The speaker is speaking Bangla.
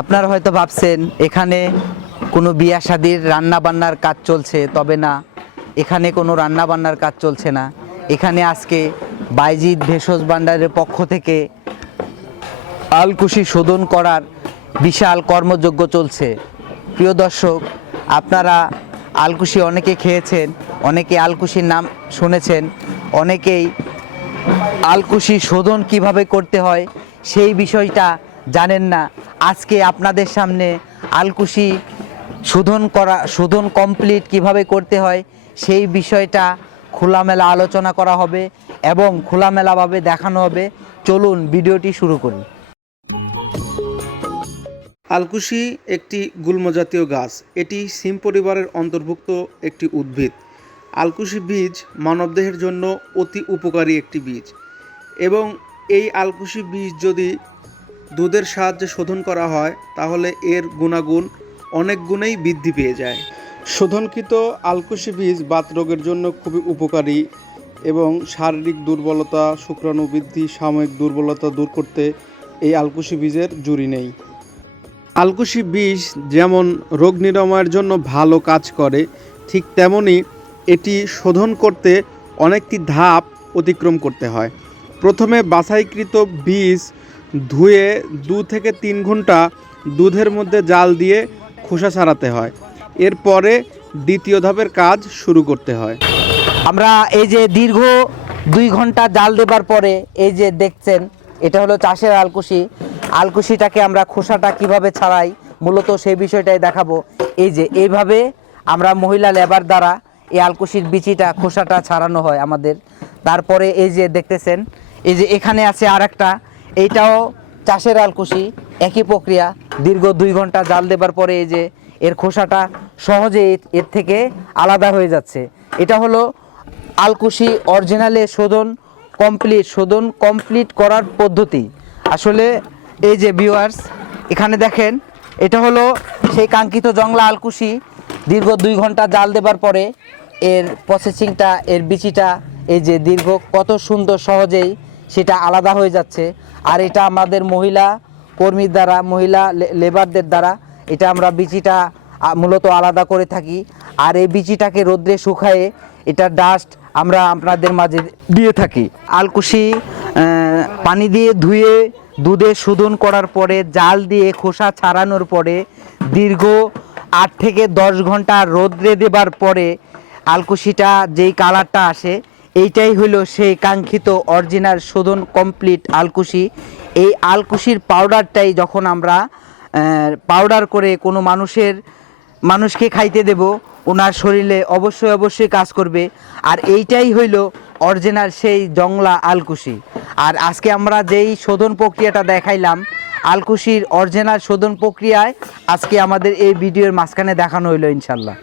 আপনারা হয়তো ভাবছেন, এখানে কোনো বিয়া শাদির রান্না বান্নার কাজ চলছে, তবে না, এখানে কোনো রান্না বান্নার কাজ চলছে না। এখানে আজকে বাইজিৎ ভেষজ ভাণ্ডারের পক্ষ থেকে আলকুশি শোধন করার বিশাল কর্মযজ্ঞ চলছে। প্রিয় দর্শক, আপনারা আলকুশি অনেকে খেয়েছেন, অনেকে আলকুশির নাম শুনেছেন, অনেকেই আলকুশি শোধন কীভাবে করতে হয় সেই বিষয়টা জানেন না। আজকে আপনাদের সামনে আলকুশি শোধন করা, শোধন কমপ্লিট কীভাবে করতে হয়, সেই বিষয়টা খোলামেলা আলোচনা করা হবে এবং খোলামেলাভাবে দেখানো হবে। চলুন ভিডিওটি শুরু করি। আলকুশি একটি গুল্মজাতীয় গাছ। এটি সিম পরিবারের অন্তর্ভুক্ত একটি উদ্ভিদ। আলকুশি বীজ মানবদেহের জন্য অতি উপকারী একটি বীজ। এবং এই আলকুশি বীজ যদি দুধের সাহায্যে শোধন করা হয়, তাহলে এর গুণাগুণ অনেক গুণেই বৃদ্ধি পেয়ে যায়। শোধনকৃত আলকুশি বীজ বাত রোগের জন্য খুবই উপকারী এবং শারীরিক দুর্বলতা, শুক্রাণু বৃদ্ধি, সাময়িক দুর্বলতা দূর করতে এই আলকুশি বীজের জুড়ি নেই। আলকুশি বীজ যেমন রোগ নিরাময়ের জন্য ভালো কাজ করে, ঠিক তেমনি এটি শোধন করতে অনেকটি ধাপ অতিক্রম করতে হয়। প্রথমে বাছাইকৃত বীজ ধুয়ে দু থেকে তিন ঘণ্টা দুধের মধ্যে জাল দিয়ে খোসা ছাড়াতে হয়। এরপরে দ্বিতীয় ধাপের কাজ শুরু করতে হয়। আমরা এই যে দীর্ঘ দুই ঘণ্টা জাল দেবার পরে এই যে দেখছেন, এটা হলো চাষের আলকুশি। আলকুশিটাকে আমরা খোসাটা কীভাবে ছাড়াই, মূলত সেই বিষয়টাই দেখাবো। এই যে এইভাবে আমরা মহিলা লেবার দ্বারা এই আলকুশির বিচিটা, খোসাটা ছাড়ানো হয় আমাদের। তারপরে এই যে দেখতেছেন, এই যে এখানে আছে আর একটা এইটাও চাষের আলকুশি, একই প্রক্রিয়া, দীর্ঘ দুই ঘণ্টা জাল দেবার পরে এই যে এর খোসাটা সহজে এর- থেকে আলাদা হয়ে যাচ্ছে। এটা হলো আলকুশি অরিজিনালে শোধন কমপ্লিট শোধন কমপ্লিট করার পদ্ধতি। আসলে এই যে ভিউয়ার্স এখানে দেখেন, এটা হলো সেই কাঙ্ক্ষিত জংলা আলকুশি। দীর্ঘ দুই ঘণ্টা জাল দেবার পরে এর প্রসেসিংটা এর বিচিটা, এই যে দীর্ঘ কত সুন্দর সহজেই সেটা আলাদা হয়ে যাচ্ছে। আর এটা আমাদের মহিলা কর্মীর দ্বারা, মহিলা লেবারদের দ্বারা, এটা আমরা বিচিটা মূলত আলাদা করে থাকি। আর এই বিচিটাকে রোদ্রে শুকায়ে এটা ডাস্ট আমরা আপনাদের মাঝে দিয়ে থাকি। আলকুশি পানি দিয়ে ধুয়ে, দুধে শোধন করার পরে, জাল দিয়ে খোসা ছাড়ানোর পরে, দীর্ঘ আট থেকে দশ ঘণ্টা রোদ্রে দেবার পরে আলকুশিটা যেই কালারটা আসে এইটাই হলো সেই কাঙ্ক্ষিত অরিজিনাল শোধন কমপ্লিট আলকুশি। এই আলকুশির পাউডারটাই যখন আমরা পাউডার করে কোনো মানুষের, মানুষকে খাইতে দেব, ওনার শরীরে অবশ্যই অবশ্যই কাজ করবে। আর এইটাই হইল অরিজিনাল সেই জংলা আলকুশি। আর আজকে আমরা যেই শোধন প্রক্রিয়াটা দেখাইলাম, আলকুশির অরিজিনাল শোধন প্রক্রিয়ায় আজকে আমাদের এই ভিডিওর মাঝখানে দেখানো হইল ইনশাল্লাহ।